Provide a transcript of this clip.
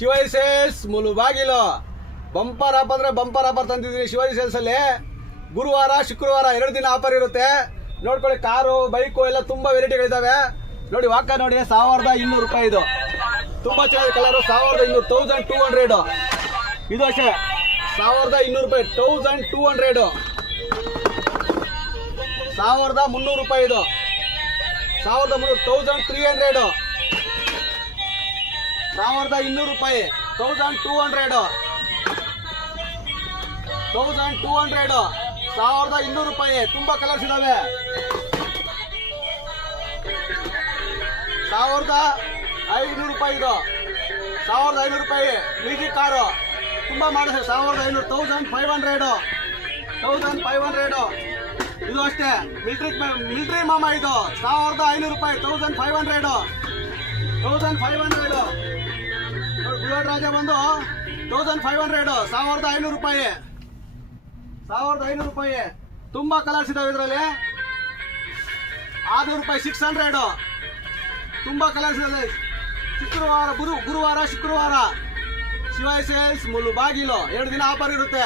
Shivaji sales Mulbagal bumper offer ಅಂದ್ರೆ bumper offer ತಂದಿದ್ದೀನಿ Shivaji sales ಅಲ್ಲಿ. ಗುರುವಾರ ಶುಕ್ರವಾರ 2 ದಿನ ಆಫರ್ ಇರುತ್ತೆ. ನೋಡ್ಕೊಳ್ಳಿ, ಕಾರು ಬೈಕು ಎಲ್ಲ ತುಂಬಾ ವೆರೈಟಿಗಳಿದಾವೆ. ನೋಡಿ, ವಾಕ ನೋಡಿ, 1200 ರೂಪಾಯಿ ಇದು. ತುಂಬಾ ಚೆನ್ನಾಗಿದೆ ಕಲರ್. 1200 ಇದು ಅಷ್ಟೇ. 1200 ರೂಪಾಯಿ, 1200. 1300 ರೂಪಾಯಿ ಇದು. 1300, 1300. 1200 ರೂಪಾಯಿ, 1200. 1200, 1200 ರೂಪಾಯಿ. ತುಂಬಾ ಕಲರ್ಸ್ ಇದಾವೆ. 1500 ರೂಪಾಯಿ ಇದು. 1500 ರೂಪಾಯಿ ಮ್ಯೂಸಿಕ್ ಕಾರು. ತುಂಬಾ ಮಾಡಿದೆ. 1500, 1500. 1500 ಇದು ಅಷ್ಟೇ. ಮಿಲಿಟರಿ ಮಾಮ ಇದು. 1500 ರೂಪಾಯಿ, 1500. 1500 ಬುಲೆಟ್ ರಾಜ ಬಂದು 1500, 1500 ರೂಪಾಯಿ. 1500 ರೂಪಾಯಿ. ತುಂಬಾ ಕಲರ್ಸ್ ಇದಾವೆ ಇದರಲ್ಲಿ. 600 ರೂಪಾಯಿ, 600. ತುಂಬಾ ಕಲರ್ಸ್ ಇದೆ. ಗುರುವಾರ ಶುಕ್ರವಾರ ಶಿವಾಜಿ ಸೇಲ್ಸ್ ಮುಳುಬಾಗಿಲು 2 ದಿನ ಆಫರ್ ಇರುತ್ತೆ.